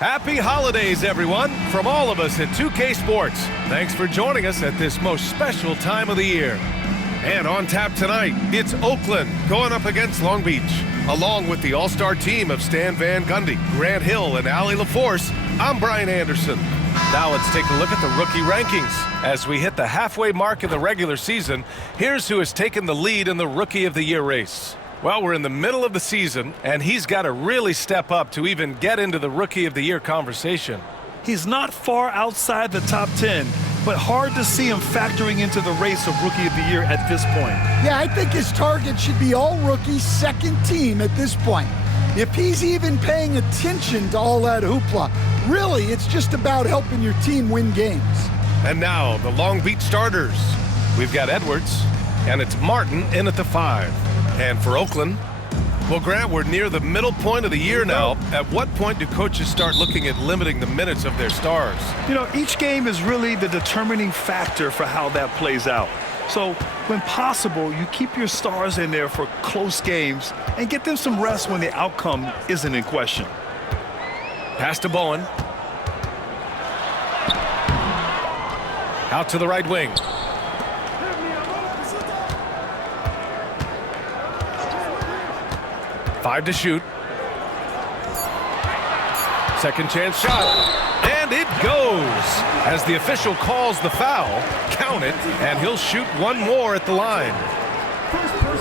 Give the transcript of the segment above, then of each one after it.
Happy holidays, everyone, from all of us at 2K Sports. Thanks for joining us at this most special time of the year. And on tap tonight, it's Oakland going up against Long Beach. Along with the all-star team of Stan Van Gundy, Grant Hill, and Allie LaForce, I'm Brian Anderson. Now let's take a look at the rookie rankings. As we hit the halfway mark of the regular season, here's who has taken the lead in the Rookie of the Year race. Well, we're in the middle of the season, and he's got to really step up to even get into the Rookie of the Year conversation. He's not far outside the top 10, but hard to see him factoring into the race of Rookie of the Year at this point. Yeah, I think his target should be all rookie second team at this point. If he's even paying attention to all that hoopla, really, it's just about helping your team win games. And now, the Long Beach starters. We've got Edwards, and it's Martin in at the 5. And for Oakland, well, Grant, we're near the middle point of the year now. At what point do coaches start looking at limiting the minutes of their stars? You know, each game is really the determining factor for how that plays out. So, when possible, you keep your stars in there for close games and get them some rest when the outcome isn't in question. Pass to Bowen. Out to the right wing. Five to shoot. Second chance shot. And it goes. As the official calls the foul, count it, and he'll shoot one more at the line.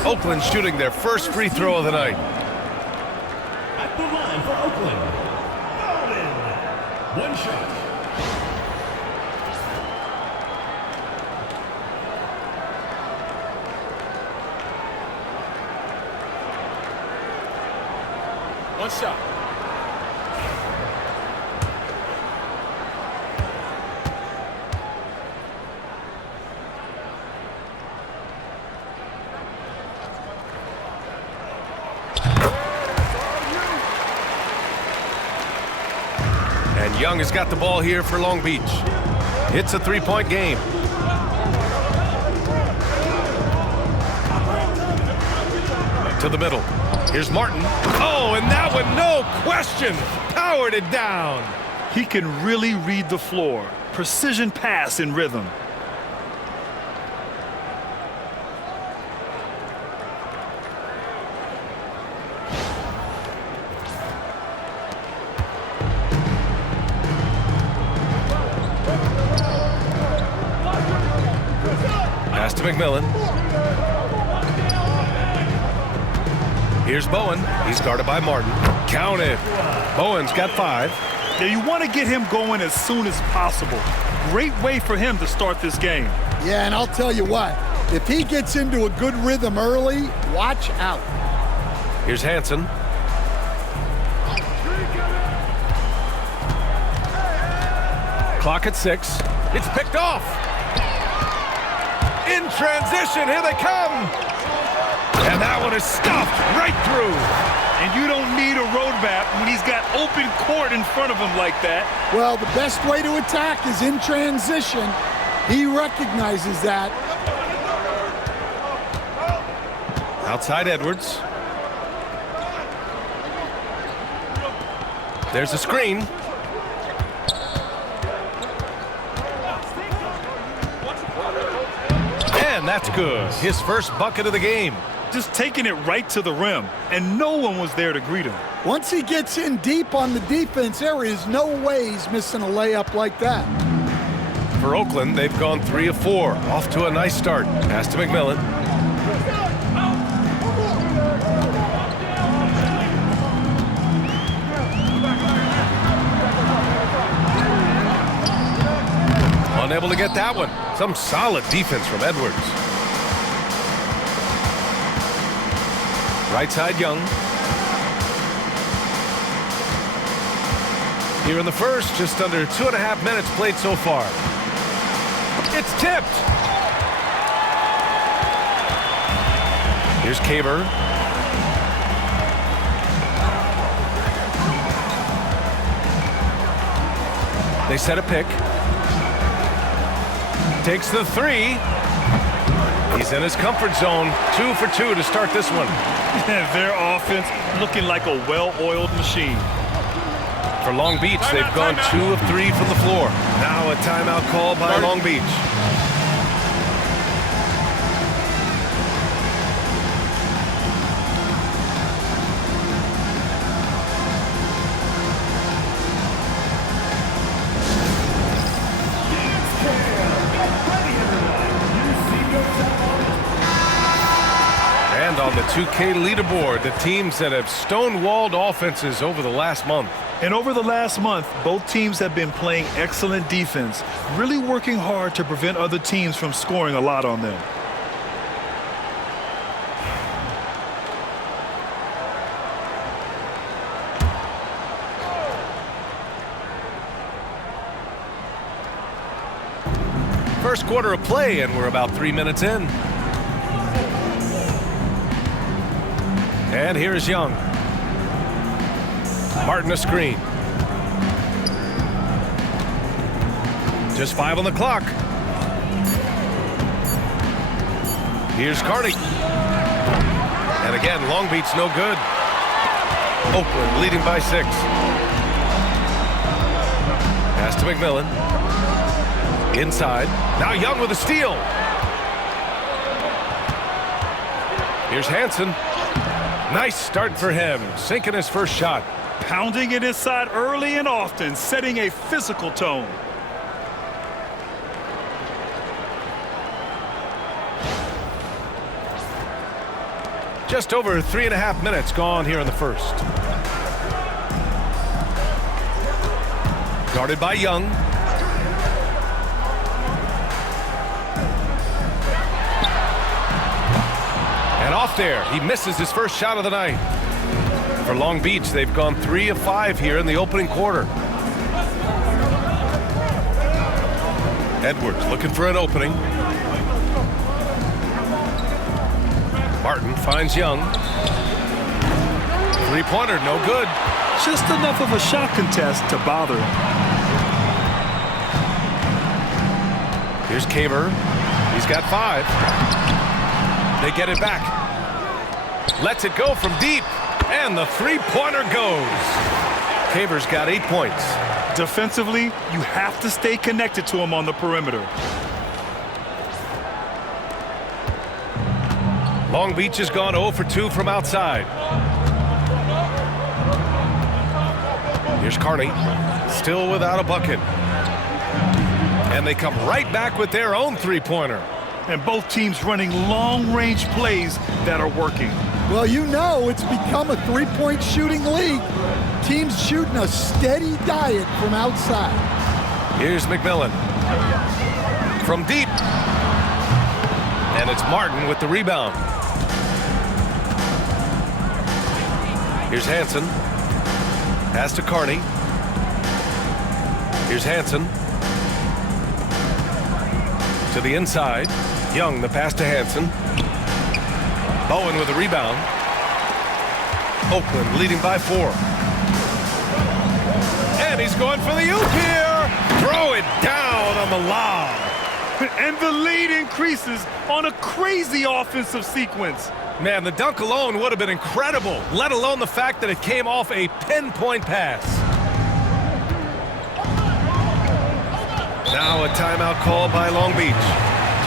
Oakland shooting their first free throw of the night. At the line for Oakland, Bowen. One shot. One shot. And Young has got the ball here for Long Beach. It's a three-point game. To the middle. Here's Martin. Oh, and that one, no question, powered it down. He can really read the floor. Precision pass in rhythm. Pass to McMillan. Here's Bowen. He's guarded by Martin. Count it. Bowen's got 5. Now, you want to get him going as soon as possible. Great way for him to start this game. Yeah, and I'll tell you what, if he gets into a good rhythm early, watch out. Here's Hansen. Clock at 6. It's picked off. In transition, here they come. And that one is stuffed right through. And you don't need a roadmap when he's got open court in front of him like that. Well, the best way to attack is in transition. He recognizes that. Outside Edwards. There's a screen. And that's good. His first bucket of the game. Just taking it right to the rim, and no one was there to greet him. Once he gets in deep on the defense, there is no way he's missing a layup like that. For Oakland, they've gone 3 of 4. Off to a nice start. Pass to McMillan. Unable to get that one. Some solid defense from Edwards. Right side, Young. Here in the first, just under 2.5 minutes played so far. It's tipped. Here's Caver. They set a pick. Takes the 3. He's in his comfort zone. 2 for 2 to start this one. Their offense looking like a well-oiled machine. For Long Beach, they've gone 2 of 3 from the floor. Now a timeout call by Long Beach. And on the 2K leaderboard, the teams that have stonewalled offenses over the last month. And over the last month, both teams have been playing excellent defense, really working hard to prevent other teams from scoring a lot on them. First quarter of play, and we're about 3 minutes in. And here's Young. Martin a screen. Just 5 on the clock. Here's Carney. And again, Long Beach no good. Oakland leading by 6. Pass to McMillan. Inside. Now Young with a steal. Here's Hansen. Nice start for him, sinking his first shot. Pounding it inside early and often, setting a physical tone. Just over 3.5 minutes gone here in the first. Guarded by Young. And off there, he misses his first shot of the night. For Long Beach, they've gone 3 of 5 here in the opening quarter. Edwards looking for an opening. Martin finds Young. Three-pointer, no good. Just enough of a shot contest to bother him. Here's Caver. He's got 5. They get it back. Lets it go from deep. And the three-pointer goes. Caver's got 8 points. Defensively, you have to stay connected to him on the perimeter. Long Beach has gone 0 for 2 from outside. Here's Carney, still without a bucket. And they come right back with their own three-pointer. And both teams running long-range plays that are working. Well, you know it's become a three-point shooting league. Teams shooting a steady diet from outside. Here's McMillan. From deep. And it's Martin with the rebound. Here's Hansen. Pass to Carney. Here's Hansen. To the inside. Young, the pass to Hansen. Bowen with the rebound. Oakland leading by 4. And he's going for the oop here. Throw it down on the lob. And the lead increases on a crazy offensive sequence. Man, the dunk alone would have been incredible, let alone the fact that it came off a pinpoint pass. Now a timeout call by Long Beach.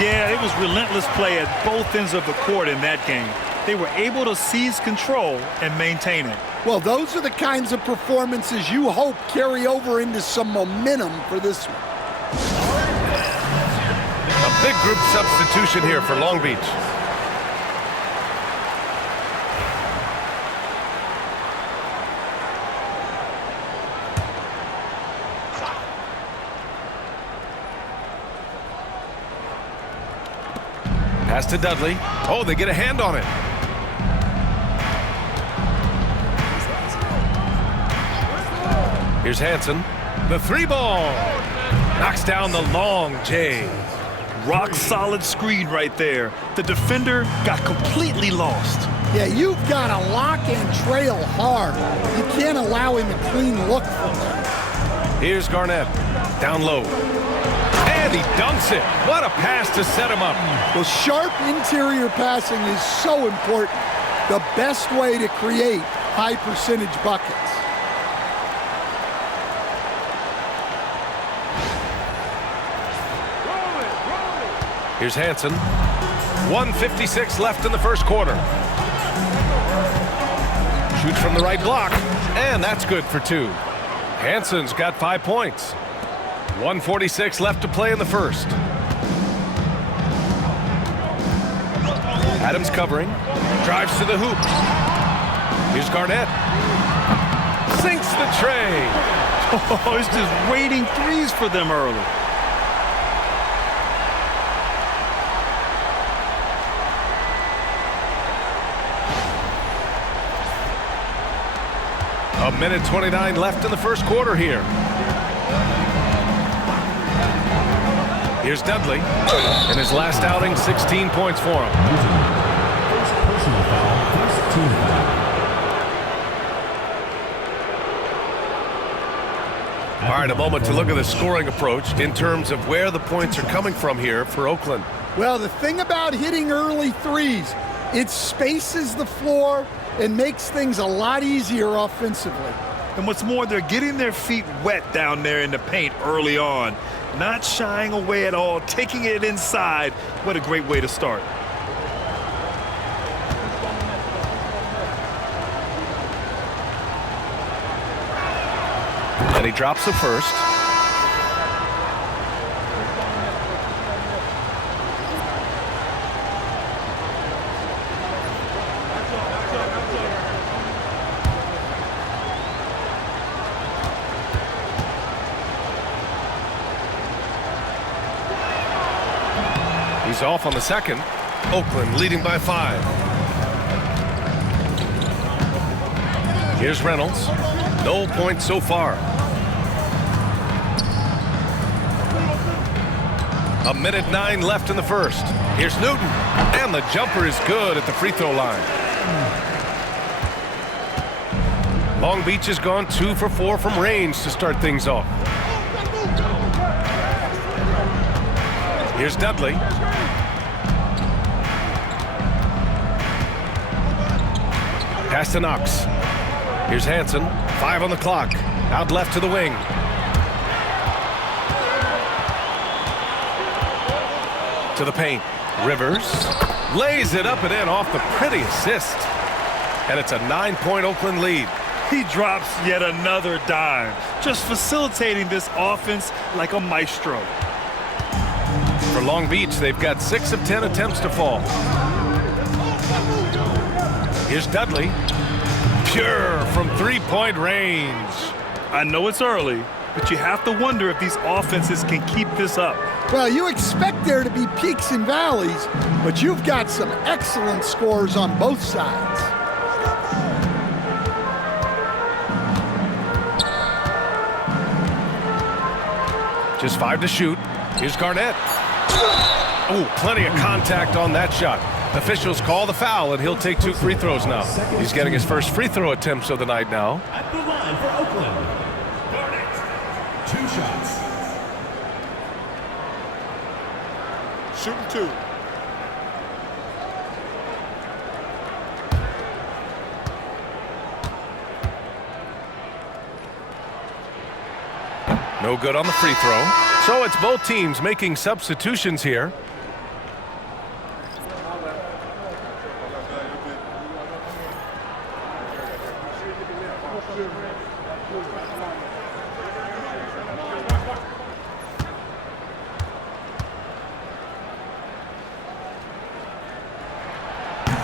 Yeah, it was relentless play at both ends of the court in that game. They were able to seize control and maintain it. Well, those are the kinds of performances you hope carry over into some momentum for this one. A big group substitution here for Long Beach. Pass to Dudley. Oh, they get a hand on it. Here's Hansen. The three ball. Knocks down the long J. Rock solid screen right there. The defender got completely lost. Yeah, you've got to lock and trail hard. You can't allow him a clean look from there. Here's Garnett. Down low. And he dunks it. What a pass to set him up. Well, sharp interior passing is so important. The best way to create high percentage buckets. Here's Hansen. 1:56 left in the first quarter. Shoots from the right block, and that's good for 2. Hansen's got 5 points. 1:46 left to play in the first. Adams covering. Drives to the hoop. Here's Garnett. Sinks the tray. Oh, he's just waiting threes for them early. A minute 29 left in the first quarter here. Here's Dudley. In his last outing, 16 points for him. First personal foul, first team foul. All right, a moment to look at the scoring approach in terms of where the points are coming from here for Oakland. Well, the thing about hitting early threes, it spaces the floor and makes things a lot easier offensively. And what's more, they're getting their feet wet down there in the paint early on. Not shying away at all, taking it inside. What a great way to start. And he drops the first. He's off on the second. Oakland leading by 5. Here's Reynolds. No points so far. A minute 9 left in the first. Here's Newton. And the jumper is good at the free throw line. Long Beach has gone 2 for 4 from range to start things off. Here's Dudley. Pass to Knox. Here's Hansen. 5 on the clock. Out left to the wing. To the paint. Rivers lays it up and in off the pretty assist. And it's a 9-point Oakland lead. He drops yet another dime, just facilitating this offense like a maestro. For Long Beach, they've got 6 of 10 attempts to fall. Here's Dudley. Pure from 3-point range. I know it's early, but you have to wonder if these offenses can keep this up. Well, you expect there to be peaks and valleys, but you've got some excellent scores on both sides. Just 5 to shoot. Here's Garnett. Oh, plenty of contact on that shot. Officials call the foul, and he'll take 2 free throws now. He's getting his first free throw attempts of the night now. At the line for Oakland. Garnett. 2 shots. Shooting 2. No good on the free throw. So it's both teams making substitutions here.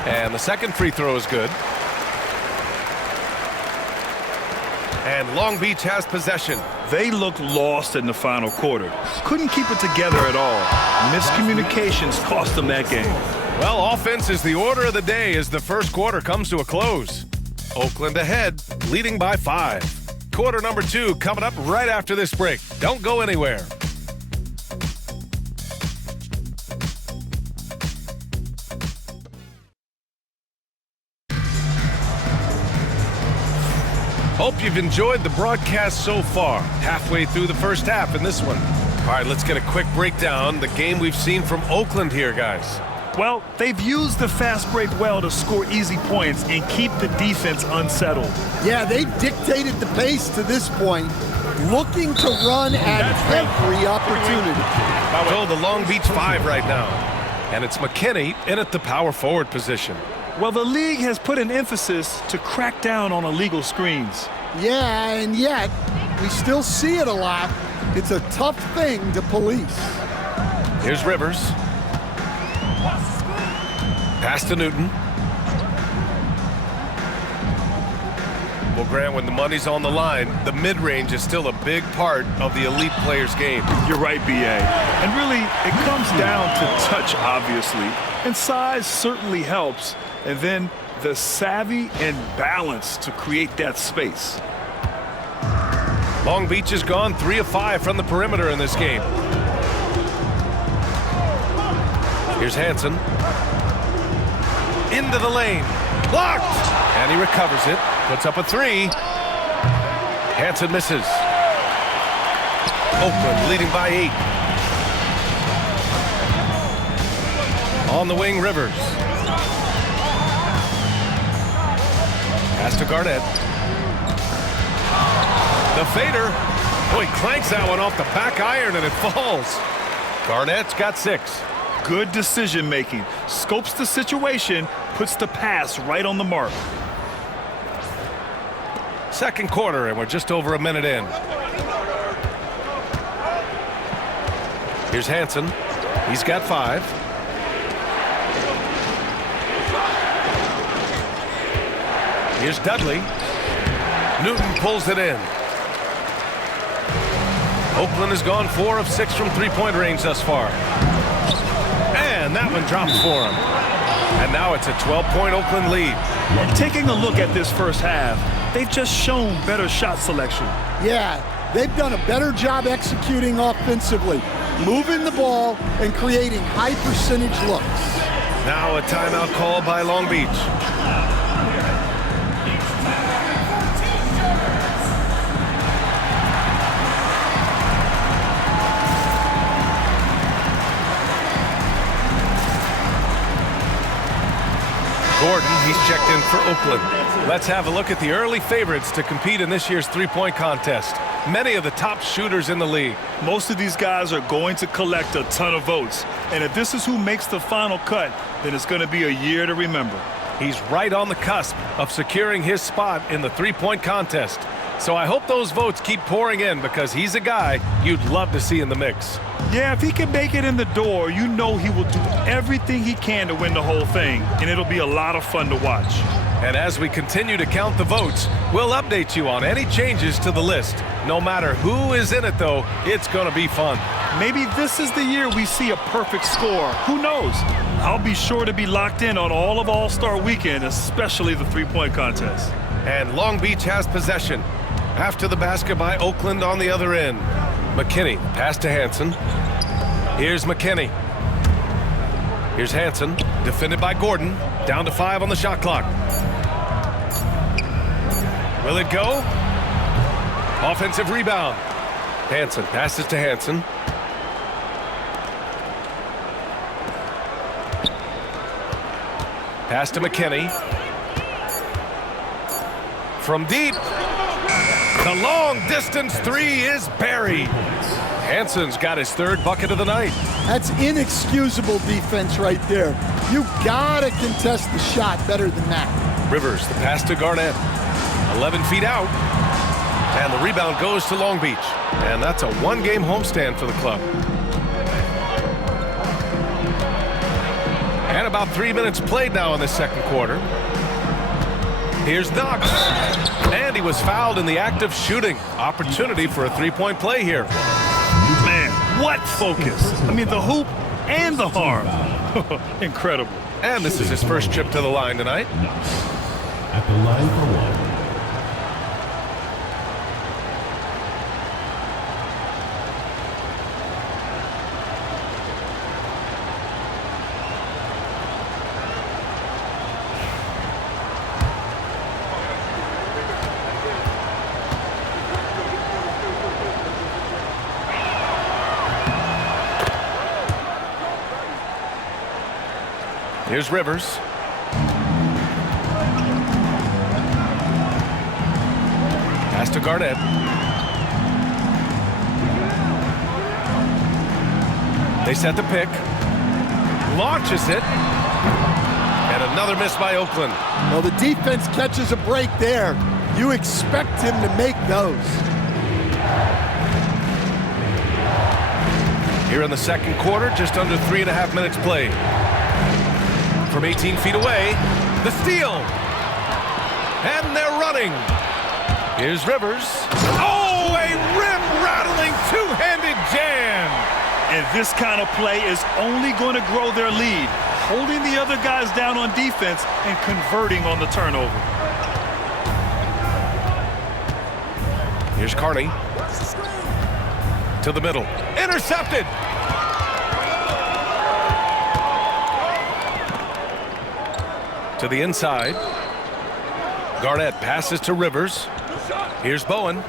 And the second free throw is good. And Long Beach has possession. They look lost in the final quarter. Couldn't keep it together at all. Miscommunications cost them that game. Well, offense is the order of the day as the first quarter comes to a close. Oakland ahead, leading by 5. Quarter number 2 coming up right after this break. Don't go anywhere. Hope you've enjoyed the broadcast so far. Halfway through the first half in this one. All right, let's get a quick breakdown. The game we've seen from Oakland here, guys. Well, they've used the fast break well to score easy points and keep the defense unsettled. Yeah, they've dictated the pace to this point. looking to run at every opportunity. So the Long Beach 5 right now. And it's McKinney in at the power forward position. Well, the league has put an emphasis to crack down on illegal screens. Yeah, and yet we still see it a lot. It's a tough thing to police. Here's Rivers. Pass to Newton. Well, Grant, when the money's on the line, the mid-range is still a big part of the elite player's game. You're right, B.A. And really, it comes down to touch, obviously. And size certainly helps. And then the savvy and balance to create that space. Long Beach has gone 3 of 5 from the perimeter in this game. Here's Hansen. Into the lane. Blocked! And he recovers it. Puts up a 3. Hansen misses. Oakland leading by 8. On the wing, Rivers. Pass to Garnett. The fader. Oh, he clanks that one off the back iron and it falls. Garnett's got 6. Good decision making. Scopes the situation, puts the pass right on the mark. Second quarter, and we're just over a minute in. Here's Hansen. He's got 5. Here's Dudley. Newton pulls it in. Oakland has gone 4 of 6 from three-point range thus far. And that one drops for him. And now it's a 12-point Oakland lead. Taking a look at this first half, they've just shown better shot selection. Yeah, they've done a better job executing offensively, moving the ball and creating high percentage looks. Now a timeout call by Long Beach. Gordon, he's checked in for Oakland. Let's have a look at the early favorites to compete in this year's three-point contest. Many of the top shooters in the league. Most of these guys are going to collect a ton of votes. And if this is who makes the final cut, then it's going to be a year to remember. He's right on the cusp of securing his spot in the three-point contest. So I hope those votes keep pouring in because he's a guy you'd love to see in the mix. Yeah, if he can make it in the door, you know he will do everything he can to win the whole thing, and it'll be a lot of fun to watch. And as we continue to count the votes, we'll update you on any changes to the list. No matter who is in it, though, it's going to be fun. Maybe this is the year we see a perfect score. Who knows? I'll be sure to be locked in on all of All-Star Weekend, especially the three-point contest. And Long Beach has possession. After the basket by Oakland on the other end. McKinney, pass to Hansen. Here's McKinney. Here's Hansen, defended by Gordon. Down to 5 on the shot clock. Will it go? Offensive rebound. Hansen passes to Hansen. Pass to McKinney. From deep. The long-distance 3 is buried. Hansen's got his 3rd bucket of the night. That's inexcusable defense right there. You gotta contest the shot better than that. Rivers, the pass to Garnett. 11 feet out. And the rebound goes to Long Beach. And that's a one-game homestand for the club. And about 3 minutes played now in the second quarter. Here's Knox. And he was fouled in the act of shooting. Opportunity for a three-point play here. Man, what focus. I mean, the hoop and the arm. Incredible. And this is his first trip to the line tonight. At the line for one. Here's Rivers. Pass to Garnett. They set the pick. Launches it. And another miss by Oakland. Well, the defense catches a break there. You expect him to make those. Here in the second quarter, just under 3.5 minutes played. From 18 feet away, the steal. And they're running. Here's Rivers. Oh, a rim-rattling two-handed jam. And this kind of play is only going to grow their lead, holding the other guys down on defense and converting on the turnover. Here's Carney. To the middle. Intercepted. To the inside. Garnett passes to Rivers. Here's Bowen.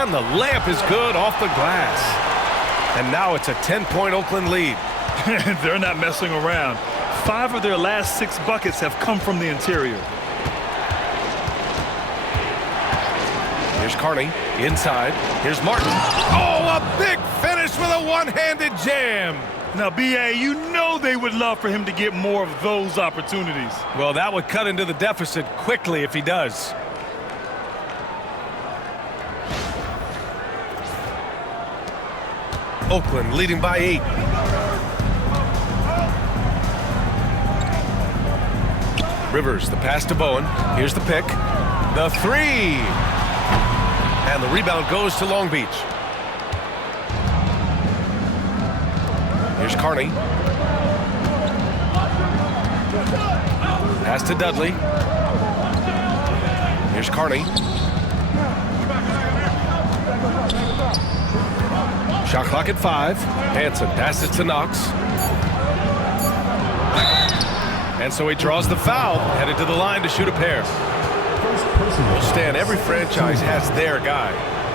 And the layup is good off the glass. And now it's a 10-point Oakland lead. They're not messing around. 5 of their last 6 buckets have come from the interior. Here's Carney, inside. Here's Martin. Oh, a big finish with a one-handed jam. Now, B.A., you know they would love for him to get more of those opportunities. Well, that would cut into the deficit quickly if he does. Oakland leading by 8. Rivers, the pass to Bowen. Here's the pick. The 3. And the rebound goes to Long Beach. Here's Carney. Pass to Dudley. Here's Carney. Shot clock at 5. Hansen passes to Knox. And so he draws the foul, headed to the line to shoot a pair. Well, Stan, every franchise has their guy.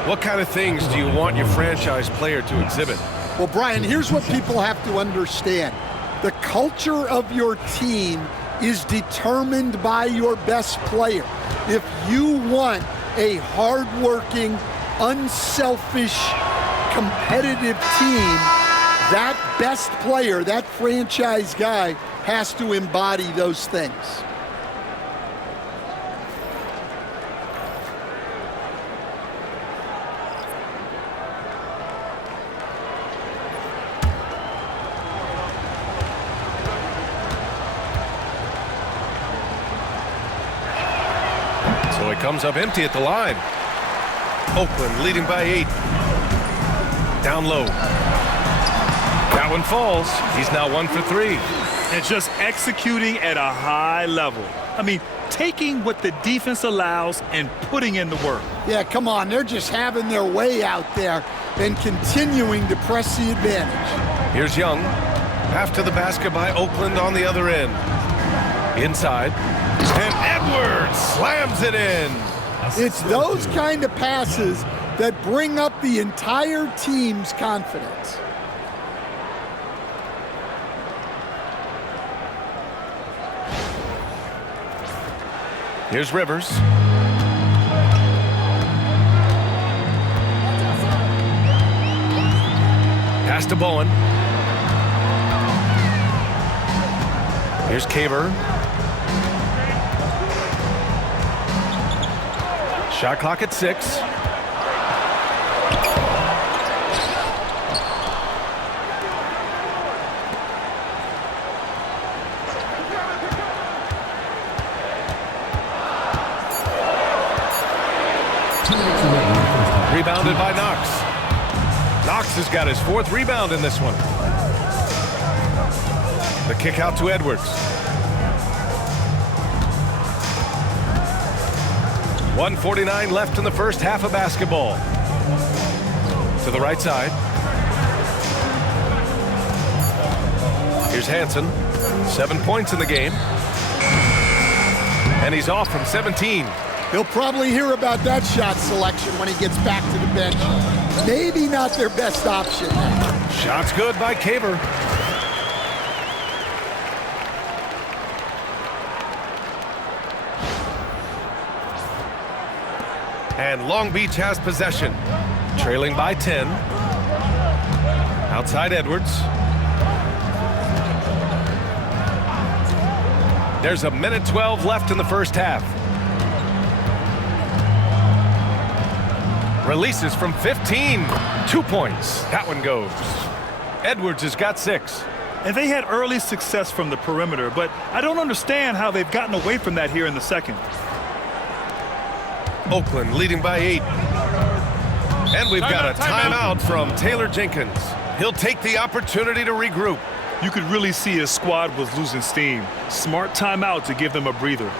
What kind of things do you want your franchise player to exhibit? Well, Brian, here's what people have to understand. The culture of your team is determined by your best player. If you want a hardworking, unselfish, competitive team, that best player, that franchise guy, has to embody those things. So it comes up empty at the line. Oakland leading by 8. Down low. That one falls. He's now 1 for 3. And just executing at a high level. I mean, taking what the defense allows and putting in the work. Yeah, come on. They're just having their way out there and continuing to press the advantage. Here's Young. After the basket by Oakland on the other end. Inside. And Edwards slams it in. It's those kind of passes that bring up the entire team's confidence. Here's Rivers. Pass to Bowen. Here's Caver. Shot clock at 6. Rebounded by Knox. Knox has got his 4th rebound in this one. The kick out to Edwards. 1:49 left in the first half of basketball. To the right side. Here's Hansen. 7 points in the game. And he's off from 17. He'll probably hear about that shot selection when he gets back to the bench. Maybe not their best option. Shot's good by Caver. And Long Beach has possession, trailing by 10. Outside Edwards. There's a minute 12 left in the first half. Releases from 15. 2 points. That one goes. Edwards has got 6. And they had early success from the perimeter, but I don't understand how they've gotten away from that here in the second. Oakland leading by 8. And we've got a timeout from Taylor Jenkins. He'll take the opportunity to regroup. You could really see his squad was losing steam. Smart timeout to give them a breather.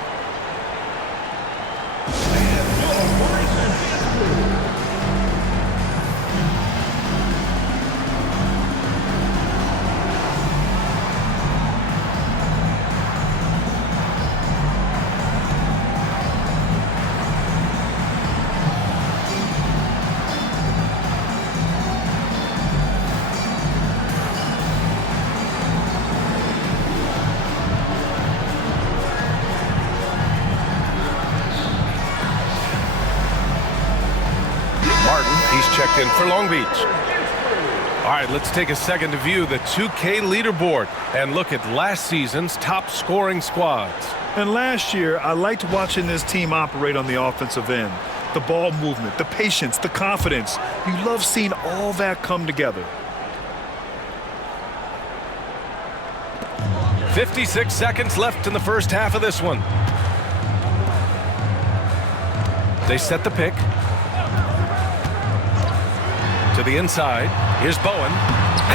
Checked in for Long Beach. All right, let's take a second to view the 2K leaderboard and look at last season's top scoring squads. And last year, I liked watching this team operate on the offensive end. The ball movement, the patience, the confidence. You love seeing all that come together. 56 seconds left in the first half of this one. They set the pick. To the inside. Here's Bowen.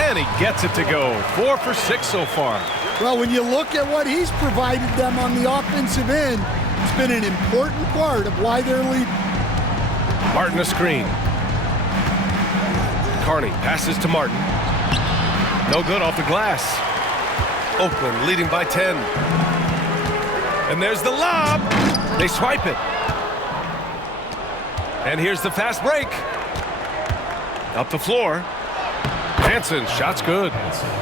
And he gets it to go. 4 for 6 so far. Well, when you look at what he's provided them on the offensive end, it's been an important part of why they're leading. Martin a screen. Carney passes to Martin. No good off the glass. Oakland leading by 10. And there's the lob. They swipe it. And here's the fast break. Up the floor. Hansen, shot's good.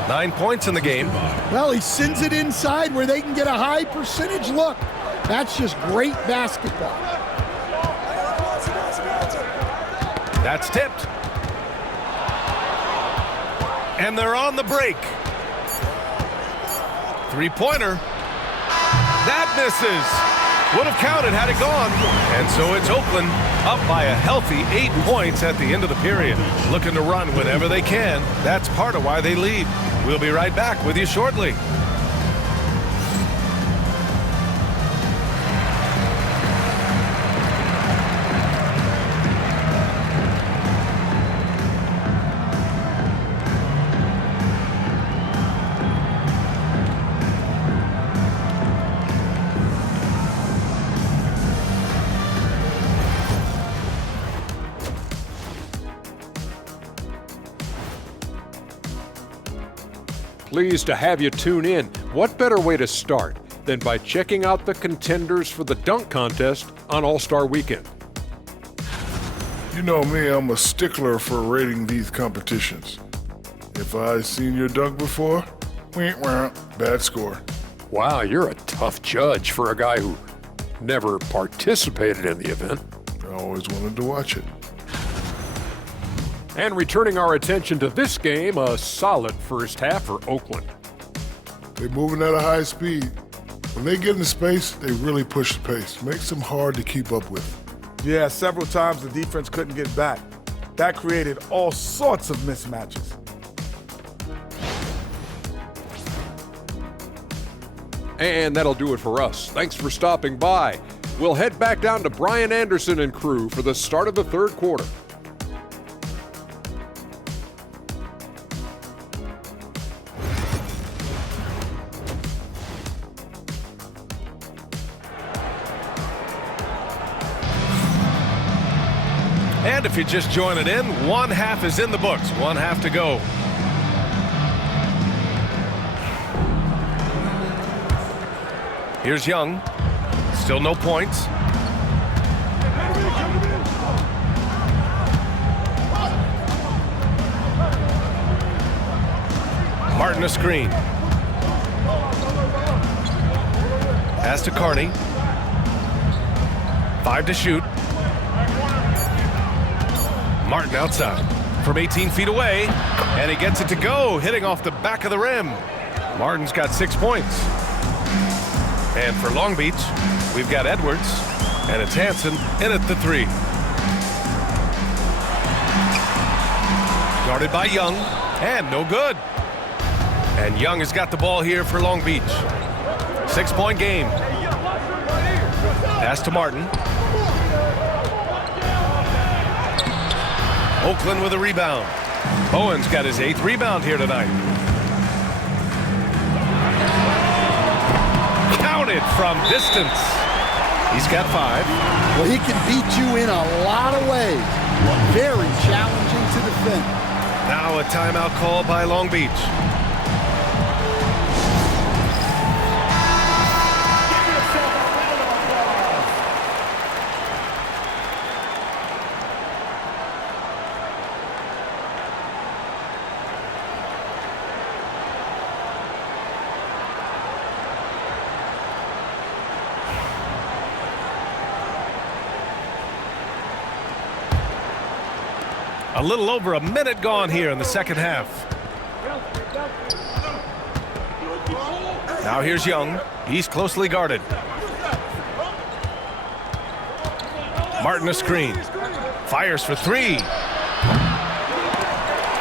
9 points in the game. Well, he sends it inside where they can get a high percentage look. That's just great basketball. That's tipped. And they're on the break. Three-pointer. That misses. Would have counted had it gone. And so it's Oakland up by a healthy 8 points at the end of the period. Looking to run whenever they can. That's part of why they lead. We'll be right back with you shortly. Pleased to have you tune in. What better way to start than by checking out the contenders for the dunk contest on All-Star Weekend? You know me, I'm a stickler for rating these competitions. If I seen your dunk before, bad score. Wow, you're a tough judge for a guy who never participated in the event. I always wanted to watch it. And returning our attention to this game, a solid first half for Oakland. They're moving at a high speed. When they get in space, they really push the pace. Makes them hard to keep up with. Yeah, several times the defense couldn't get back. That created all sorts of mismatches. And that'll do it for us. Thanks for stopping by. We'll head back down to Brian Anderson and crew for the start of the third quarter. And if you're just joining in, one half is in the books. One half to go. Here's Young. Still no points. Martin a screen. Pass to Carney. 5 to shoot. Martin outside. from 18 feet away, and he gets it to go, hitting off the back of the rim. Martin's got 6 points. And for Long Beach, we've got Edwards, and it's Hansen in at the 3. Guarded by Young, and no good. And Young has got the ball here for Long Beach. 6-point game. Pass to Martin. Oakland with a rebound. Bowen's got his 8th rebound here tonight. Counted from distance. He's got 5. Well, he can beat you in a lot of ways. Very challenging to defend. Now a timeout call by Long Beach. A little over a minute gone here in the second half. Now here's Young. He's closely guarded. Martin a screen. Fires for 3.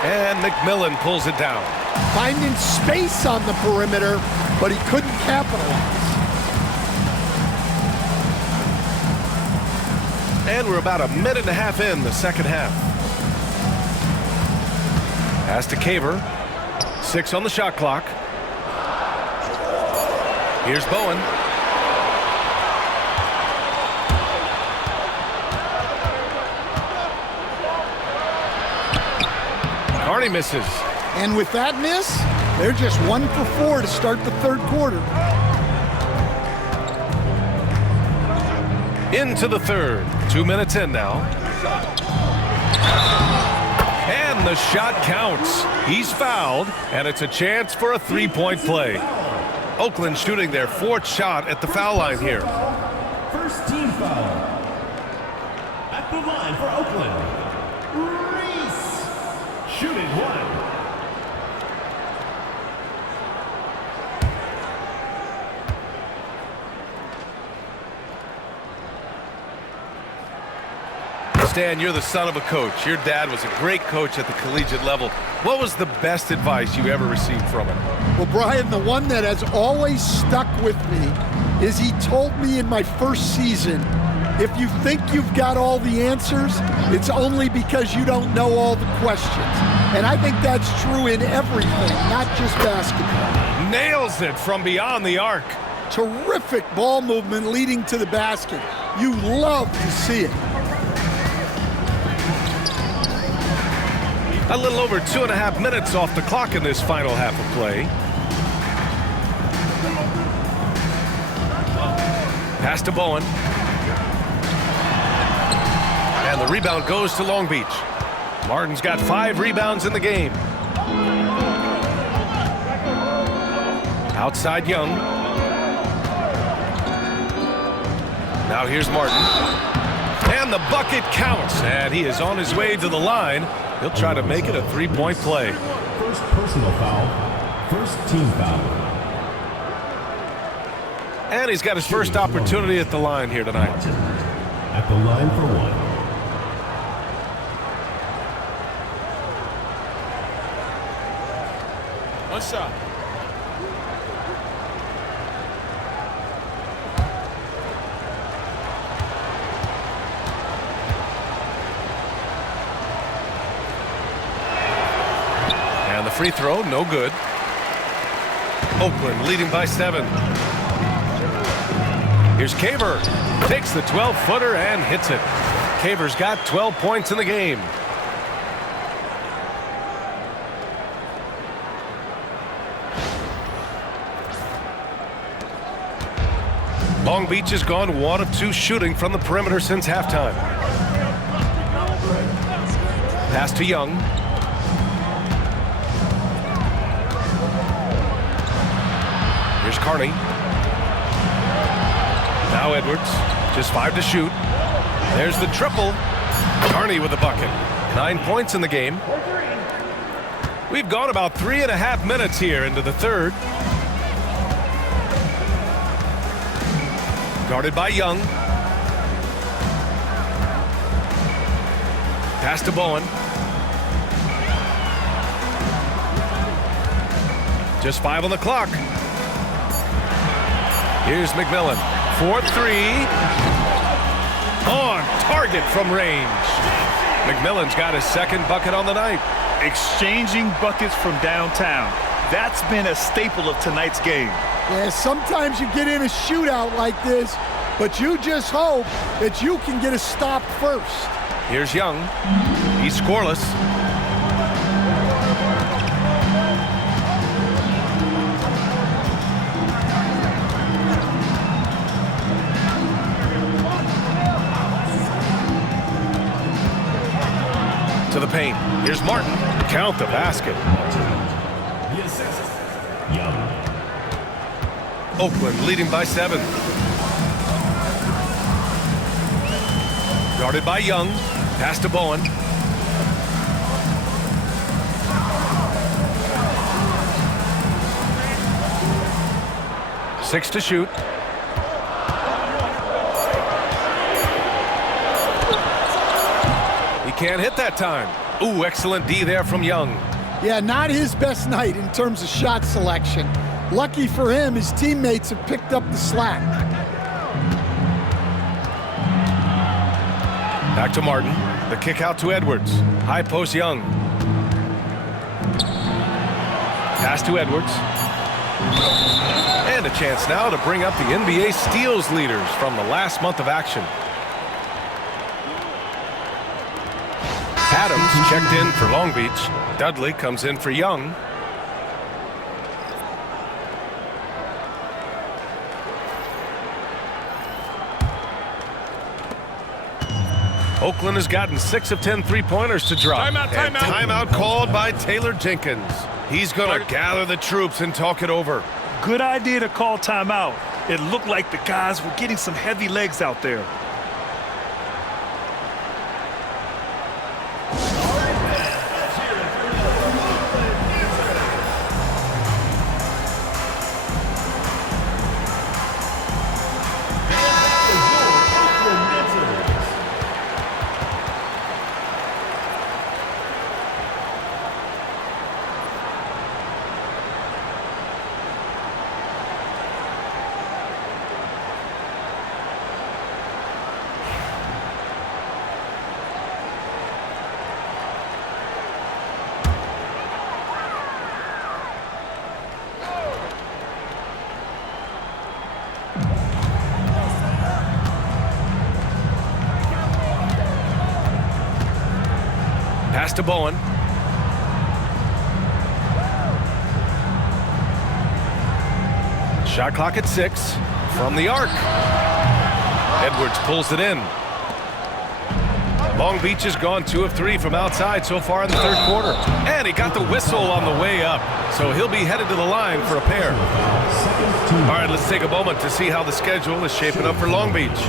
And McMillan pulls it down. Finding space on the perimeter, but he couldn't capitalize. And we're about a minute and a half in the second half. Pass to Caver. 6 on the shot clock. Here's Bowen. Carney misses. And with that miss, they're just 1 for 4 to start the third quarter. Into the third. 2 minutes in now. And the shot counts. He's fouled, and it's a chance for a 3-point play. Oakland shooting their 4th shot at the foul line here. First team foul. At the line for Oakland, Reese. Shooting 1. Stan, you're the son of a coach. Your dad was a great coach at the collegiate level. What was the best advice you ever received from him? Well, Brian, the one that has always stuck with me is he told me in my first season, if you think you've got all the answers, it's only because you don't know all the questions. And I think that's true in everything, not just basketball. Nails it from beyond the arc. Terrific ball movement leading to the basket. You love to see it. A little over 2.5 minutes off the clock in this final half of play. Pass to Bowen. And the rebound goes to Long Beach. Martin's got 5 rebounds in the game. Outside Young. Now here's Martin. And the bucket counts. And he is on his way to the line. He'll try to make it a 3-point play. First personal foul. First team foul. And he's got his first opportunity at the line here tonight. At the line for 1. One shot. And the free throw, no good. Oakland leading by 7. Here's Caver. Takes the 12-footer and hits it. Caver's got 12 points in the game. Long Beach has gone 1 of 2 shooting from the perimeter since halftime. Pass to Young. Here's Carney. Now Edwards. Just 5 to shoot. There's the triple. Carney with the bucket. 9 points in the game. We've gone about 3.5 minutes here into the third. Guarded by Young. Pass to Bowen. Just 5 on the clock. Here's McMillan. 4-3. On target from range. McMillan's got his second bucket on the night. Exchanging buckets from downtown. That's been a staple of tonight's game. Yeah, sometimes you get in a shootout like this, but you just hope that you can get a stop first. Here's Young. He's scoreless. To the paint. Here's Martin. Count the basket. The assist, Young. Oakland leading by 7. Guarded by Young. Pass to Bowen. Six to shoot. He can't hit that time. Ooh, excellent D there from Young. Yeah, not his best night in terms of shot selection. Lucky for him, his teammates have picked up the slack. Back to Martin. The kick out to Edwards. High post Young. Pass to Edwards. And a chance now to bring up the NBA steals leaders from the last month of action. Adams checked in for Long Beach. Dudley comes in for Young. Oakland has gotten 6 of 10 three-pointers to drop. Timeout called by Taylor Jenkins. He's going to gather the troops and talk it over. Good idea to call timeout. It looked like the guys were getting some heavy legs out there. Pass to Bowen. Shot clock at 6 from the arc. Edwards pulls it in. Long Beach has gone 2 of 3 from outside so far in the third quarter. And he got the whistle on the way up. So he'll be headed to the line for a pair. All right, let's take a moment to see how the schedule is shaping up for Long Beach.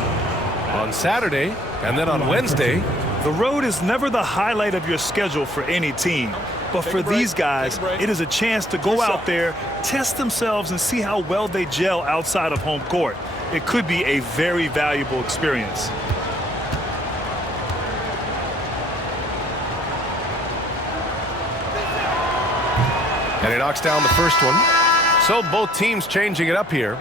On Saturday and then on Wednesday. The road is never the highlight of your schedule for any team. But for these guys, it is a chance to go out there, test themselves, and see how well they gel outside of home court. It could be a very valuable experience. And he knocks down the first one. So both teams changing it up here.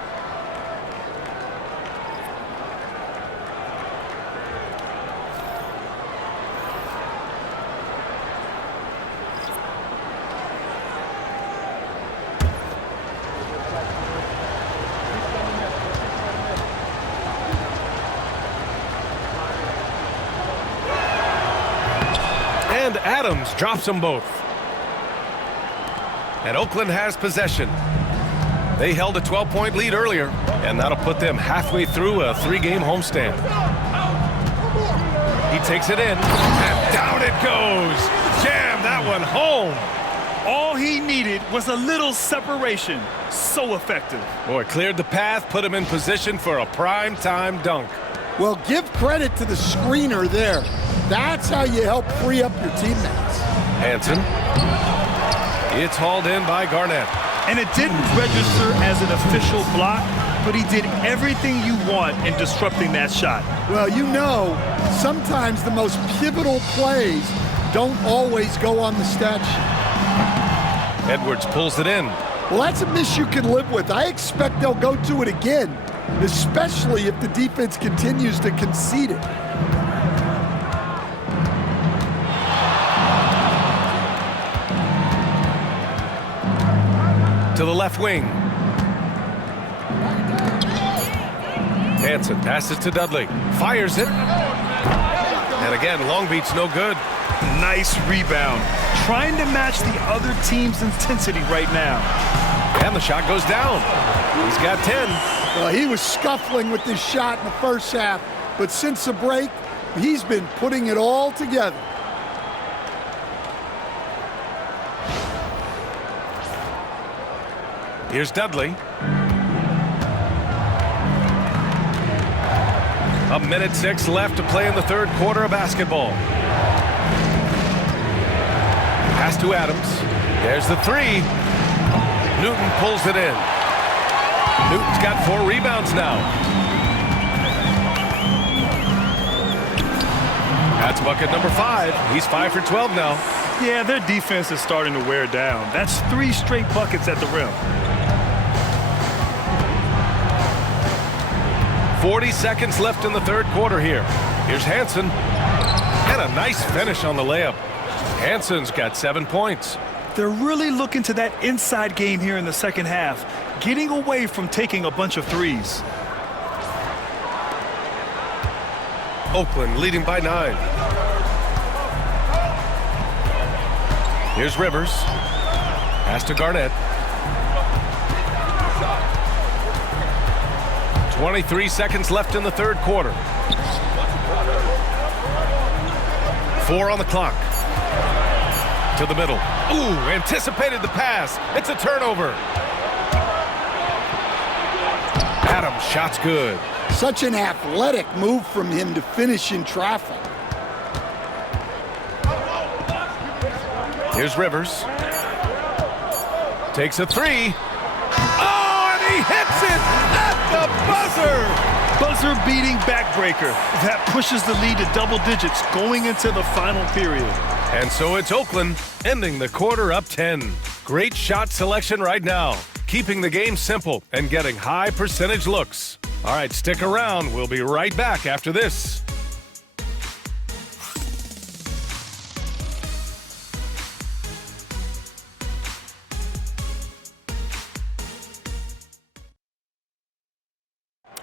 And Adams drops them both. And Oakland has possession. They held a 12-point lead earlier, and that'll put them halfway through a 3-game homestand. He takes it in, and down it goes. Jam that one home. All he needed was a little separation. So effective. Boy, cleared the path, put him in position for a prime-time dunk. Well, give credit to the screener there. That's how you help free up your teammates. Hansen. It's hauled in by Garnett. And it didn't register as an official block, but he did everything you want in disrupting that shot. Well, you know, sometimes the most pivotal plays don't always go on the stat sheet. Edwards pulls it in. Well, that's a miss you can live with. I expect they'll go to it again, especially if the defense continues to concede it. To the left wing. Hansen passes to Dudley. Fires it. And again, Long Beach no good. Nice rebound. Trying to match the other team's intensity right now. And the shot goes down. He's got 10. Well, he was scuffling with this shot in the first half, but since the break, he's been putting it all together. Here's Dudley. A minute 6 left to play in the third quarter of basketball. Pass to Adams. There's the three. Newton pulls it in. Newton's got 4 rebounds now. That's bucket number 5. He's 5 for 12 now. Yeah, their defense is starting to wear down. That's 3 straight buckets at the rim. 40 seconds left in the third quarter here. Here's Hansen. And a nice finish on the layup. Hansen's got 7 points. They're really looking to that inside game here in the second half, getting away from taking a bunch of threes. Oakland leading by 9. Here's Rivers. Pass to Garnett. 23 seconds left in the third quarter. 4 on the clock. To the middle. Ooh, anticipated the pass. It's a turnover. Adams, shot's good. Such an athletic move from him to finish in traffic. Here's Rivers. Takes a 3. Oh, and he hits it at the buzzer. Buzzer-beating backbreaker. That pushes the lead to double digits going into the final period. And so it's Oakland ending the quarter up 10. Great shot selection right now, keeping the game simple and getting high percentage looks. All right, stick around. We'll be right back after this.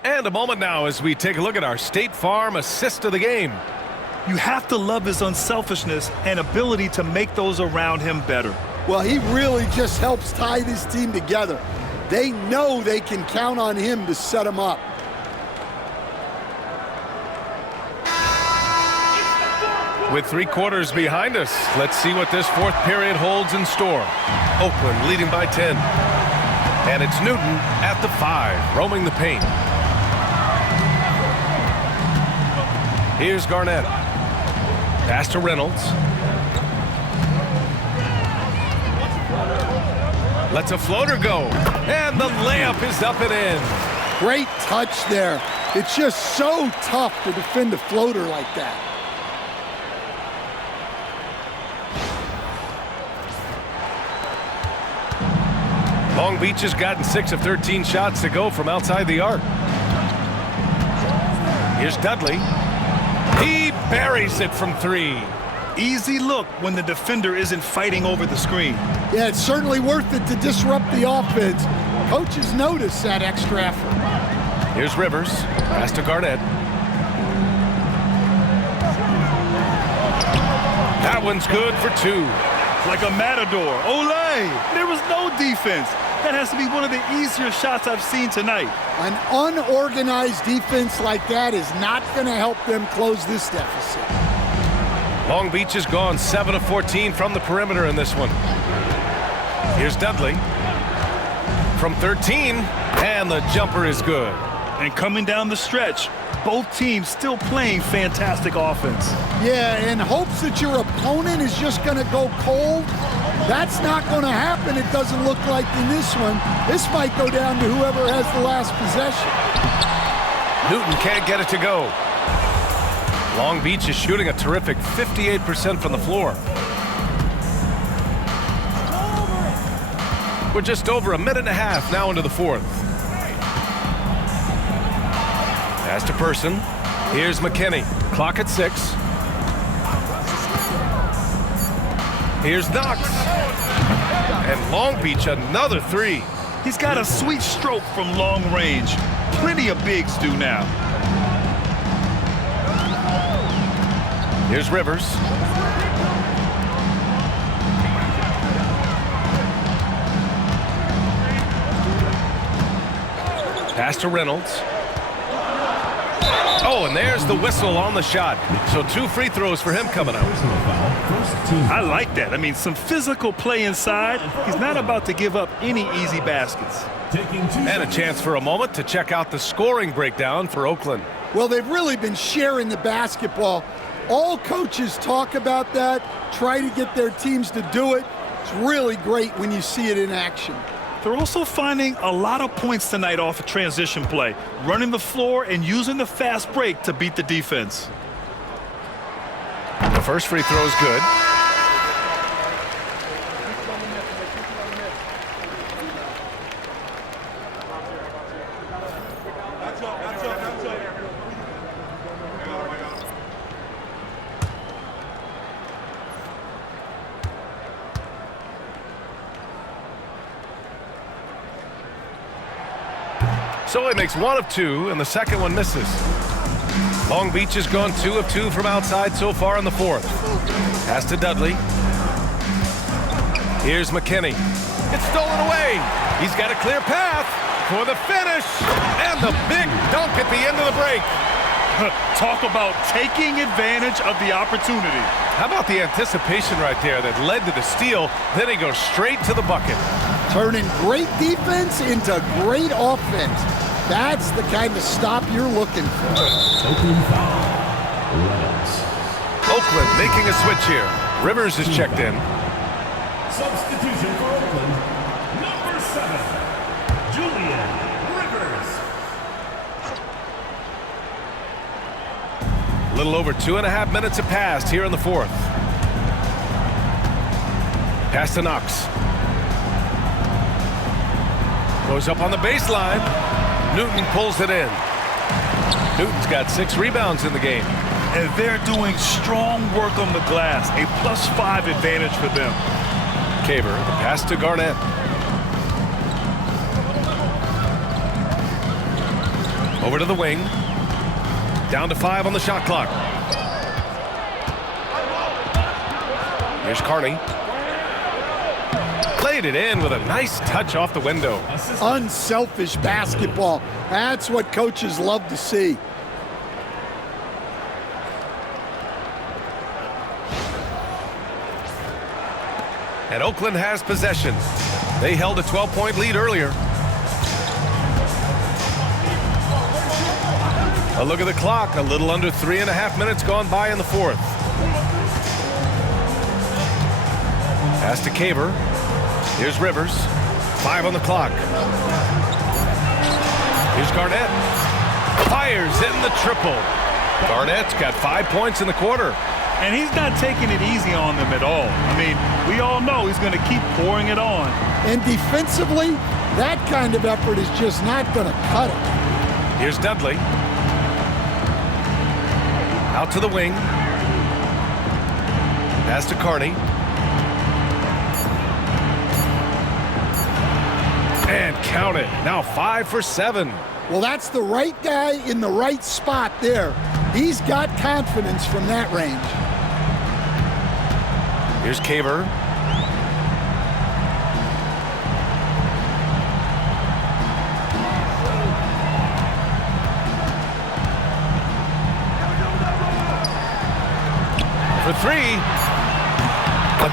And a moment now as we take a look at our State Farm assist of the game. You have to love his unselfishness and ability to make those around him better. Well, he really just helps tie this team together. They know they can count on him to set them up. With 3 quarters behind us, let's see what this fourth period holds in store. Oakland leading by 10. And it's Newton at the 5, roaming the paint. Here's Garnett. Pass to Reynolds. Lets a floater go. And the layup is up and in. Great touch there. It's just so tough to defend a floater like that. Long Beach has gotten 6 of 13 shots to go from outside the arc. Here's Dudley. He buries it from 3. Easy look when the defender isn't fighting over the screen. Yeah, it's certainly worth it to disrupt the offense. Coaches notice that extra effort. Here's Rivers. Pass to Garnett. That one's good for 2. Like a matador. Olay! There was no defense. That has to be one of the easier shots I've seen tonight. An unorganized defense like that is not going to help them close this deficit. Long Beach has gone 7 of 14 from the perimeter in this one. Here's Dudley. From 13, and the jumper is good. And coming down the stretch, both teams still playing fantastic offense. Yeah, in hopes that your opponent is just going to go cold, that's not going to happen, it doesn't look like in this one. This might go down to whoever has the last possession. Newton can't get it to go. Long Beach is shooting a terrific 58% from the floor. We're just over a minute and a half now into the fourth. Pass to Person. Here's McKinney. Clock at 6. Here's Knox. And Long Beach another three. He's got a sweet stroke from long range. Plenty of bigs do now. Here's Rivers. Pass to Reynolds. Oh, and there's the whistle on the shot. So 2 free throws for him coming up. I like that. I mean, some physical play inside. He's not about to give up any easy baskets. And a chance for a moment to check out the scoring breakdown for Oakland. Well, they've really been sharing the basketball. All coaches talk about that, try to get their teams to do it. It's really great when you see it in action. They're also finding a lot of points tonight off of transition play, running the floor and using the fast break to beat the defense. The first free throw is good. So he makes 1 of 2, and the second one misses. Long Beach has gone 2 of 2 from outside so far in the fourth. Pass to Dudley. Here's McKinney. It's stolen away. He's got a clear path for the finish. And the big dunk at the end of the break. Talk about taking advantage of the opportunity. How about the anticipation right there that led to the steal? Then he goes straight to the bucket. Turning great defense into great offense. That's the kind of stop you're looking for. Oakland making a switch here. Rivers is checked in. Substitution for Oakland, number 7, Julian Rivers. A little over 2.5 minutes have passed here in the fourth. Pass to Knox. Goes up on the baseline. Newton pulls it in. Newton's got 6 rebounds in the game. And they're doing strong work on the glass. A +5 advantage for them. Caver, the pass to Garnett. Over to the wing. Down to 5 on the shot clock. Here's Carney. Played it in with a nice touch off the window. Unselfish basketball. That's what coaches love to see. And Oakland has possession. They held a 12-point lead earlier. A look at the clock. A little under 3.5 minutes gone by in the fourth. Pass to Caver. Here's Rivers. 5 on the clock. Here's Garnett. Fires in the triple. Garnett's got 5 points in the quarter. And he's not taking it easy on them at all. I mean, we all know he's going to keep pouring it on. And defensively, that kind of effort is just not going to cut it. Here's Dudley. Out to the wing. Pass to Carney. And count it. Now 5 for 7. Well, that's the right guy in the right spot there. He's got confidence from that range. Here's Caver. For 3.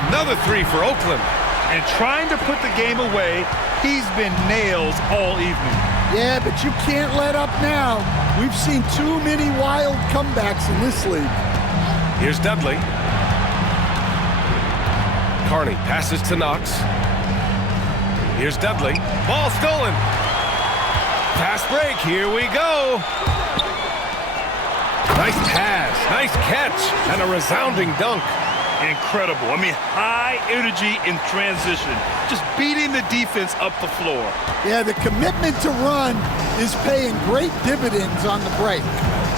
Another 3 for Oakland. And trying to put the game away, he's been nails all evening. Yeah, but you can't let up now. We've seen too many wild comebacks in this league. Here's Dudley. Carney passes to Knox. Here's Dudley. Ball stolen. Fast break. Here we go. Nice pass. Nice catch. And a resounding dunk. Incredible. I mean, high energy in transition. Just beating the defense up the floor. Yeah, the commitment to run is paying great dividends on the break.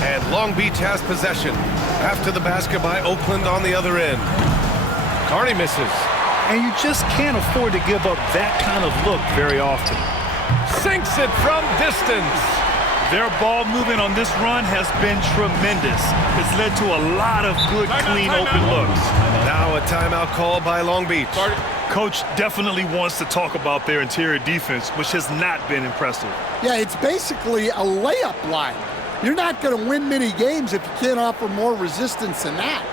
And Long Beach has possession. After the basket by Oakland on the other end. Carney misses. And you just can't afford to give up that kind of look very often. Sinks it from distance. Their ball movement on this run has been tremendous. It's led to a lot of good, clean, open looks. Now a timeout call by Long Beach. Coach definitely wants to talk about their interior defense, which has not been impressive. Yeah, it's basically a layup line. You're not going to win many games if you can't offer more resistance than that.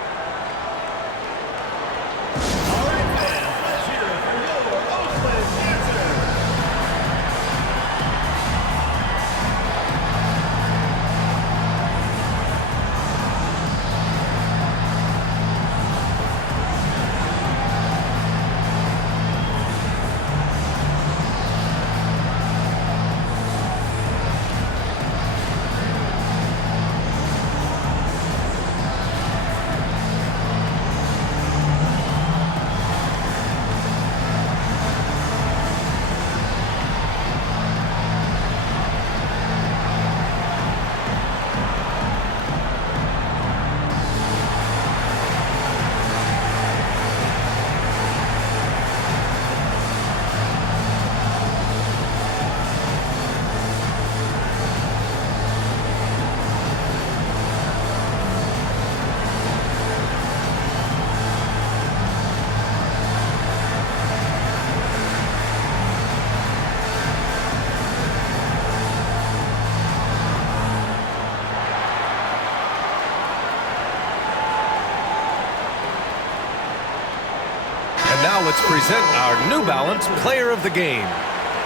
Now let's present our New Balance Player of the Game.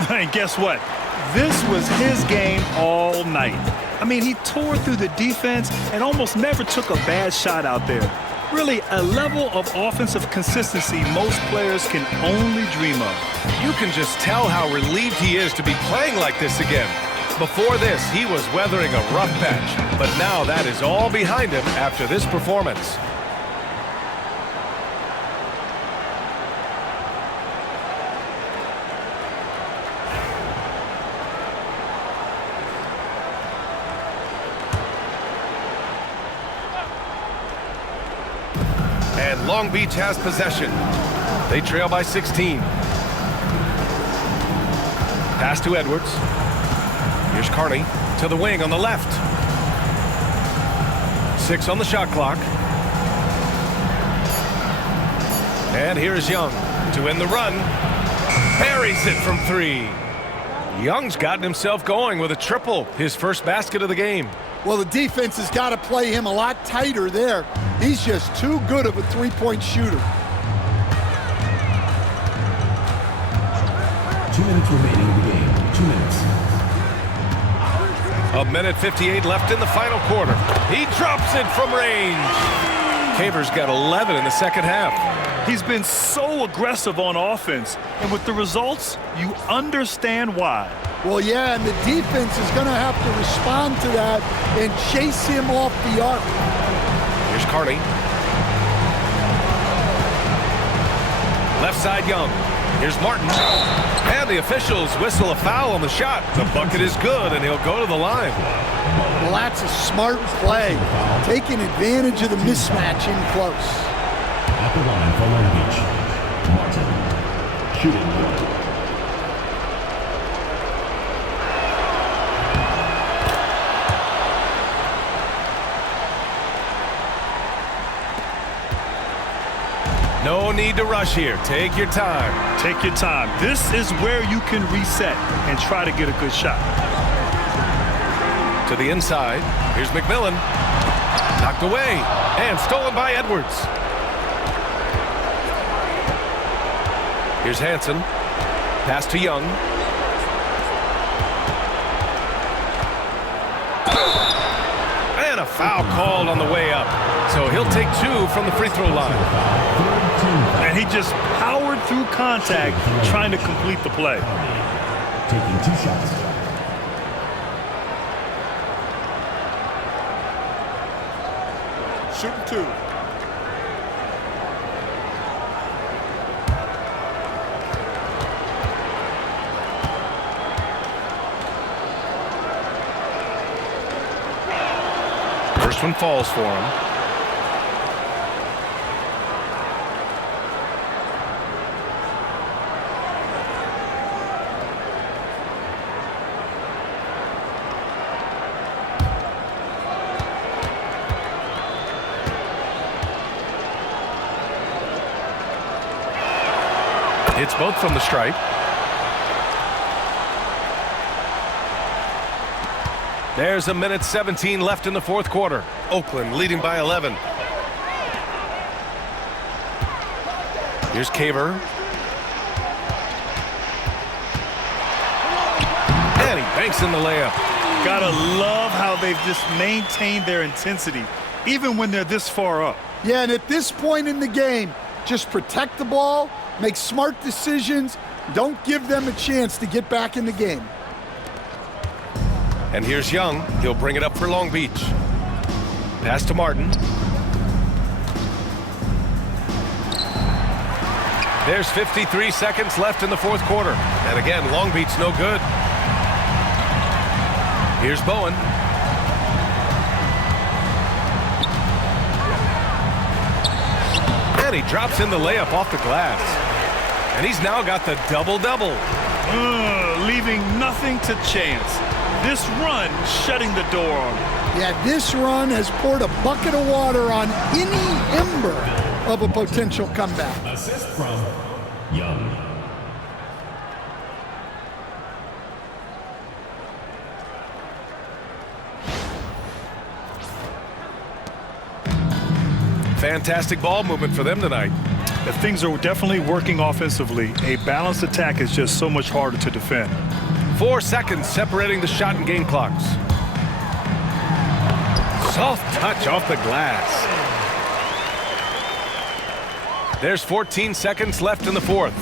And guess what? This was his game all night. I mean, he tore through the defense and almost never took a bad shot out there. Really, a level of offensive consistency most players can only dream of. You can just tell how relieved he is to be playing like this again. Before this, he was weathering a rough patch, but now that is all behind him after this performance. And Long Beach has possession. They trail by 16. Pass to Edwards. Here's Carney to the wing on the left. 6 on the shot clock. And here's Young to end the run. Buries it from 3. Young's gotten himself going with a triple, his first basket of the game. Well, the defense has got to play him a lot tighter there. He's just too good of a three-point shooter. 2 minutes remaining in the game. 2 minutes. A minute 58 left in the final quarter. He drops it from range. Caver's got 11 in the second half. He's been so aggressive on offense, and with the results, you understand why. Well, yeah, and the defense is going to have to respond to that and chase him off the arc. Here's Carney. Left side Young. Here's Martin. And the officials whistle a foul on the shot. The bucket is good, and he'll go to the line. Well, that's a smart play, taking advantage of the mismatch in close. At the line for Long Beach, Martin, shooting. No need to rush here. Take your time. Take your time. This is where you can reset and try to get a good shot. To the inside. Here's McMillan. Knocked away. And stolen by Edwards. Here's Hansen. Pass to Young. And a foul called on the way up. So he'll take 2 from the free throw line. And he just powered through contact trying to complete the play. Taking 2 shots. Shooting 2. First one falls for him. It's both from the stripe. There's 1:17 left in the fourth quarter. Oakland leading by 11. Here's Caver. And he banks in the layup. Gotta love how they've just maintained their intensity, even when they're this far up. Yeah, and at this point in the game, just protect the ball, make smart decisions, don't give them a chance to get back in the game. And here's Young. He'll bring it up for Long Beach. Pass to Martin. There's 53 seconds left in the fourth quarter. And again, Long Beach no good. Here's Bowen. And he drops in the layup off the glass. And he's now got the double-double. Leaving nothing to chance. This run shutting the door on him. Yeah, this run has poured a bucket of water on any ember of a potential comeback. Assist from Young. Fantastic ball movement for them tonight. If things are definitely working offensively, a balanced attack is just so much harder to defend. 4 seconds separating the shot and game clocks. Soft touch off the glass. There's 14 seconds left in the fourth.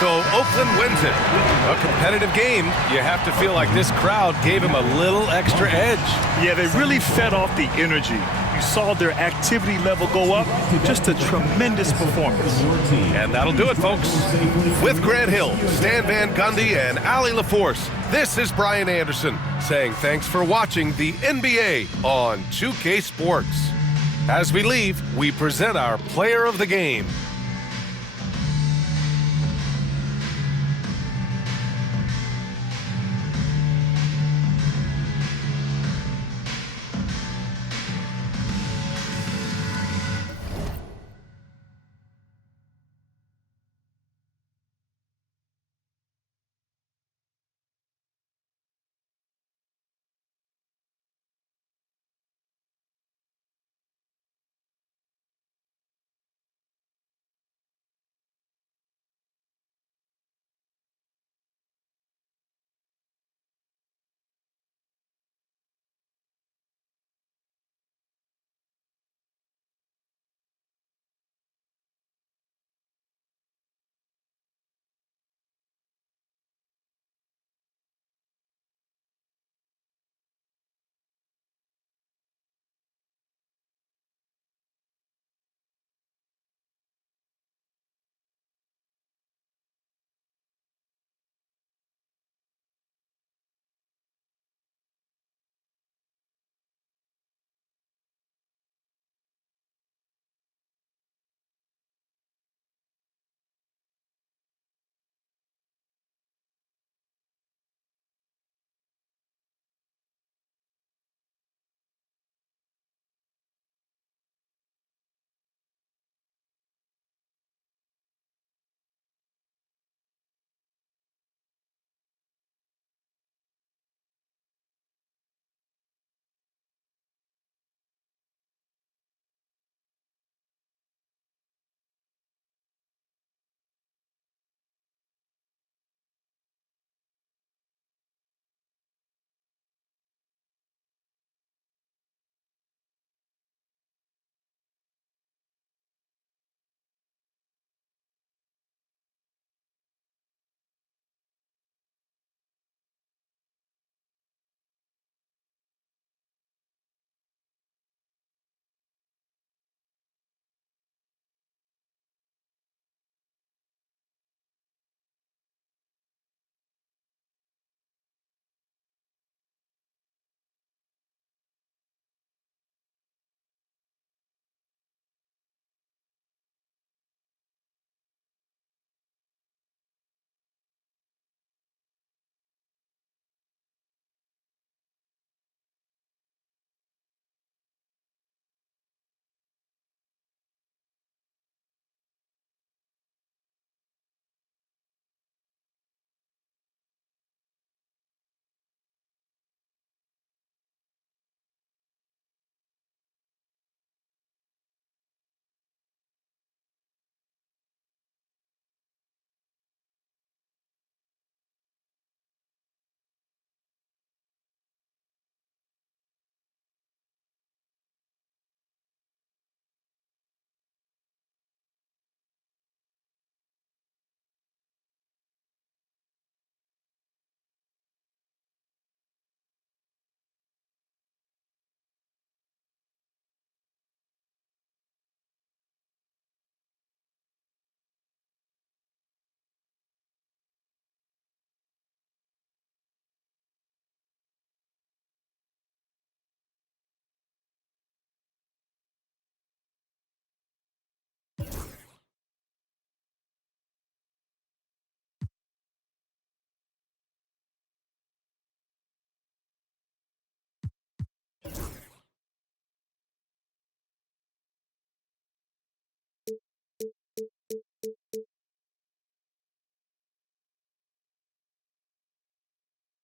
So Oakland wins it. A competitive game. You have to feel like this crowd gave him a little extra edge. Yeah, they really fed off the energy. You saw their activity level go up. Just a tremendous performance. And that'll do it, folks. With Grant Hill, Stan Van Gundy, and Ali LaForce, this is Brian Anderson saying thanks for watching the NBA on 2K Sports. As we leave, we present our player of the game.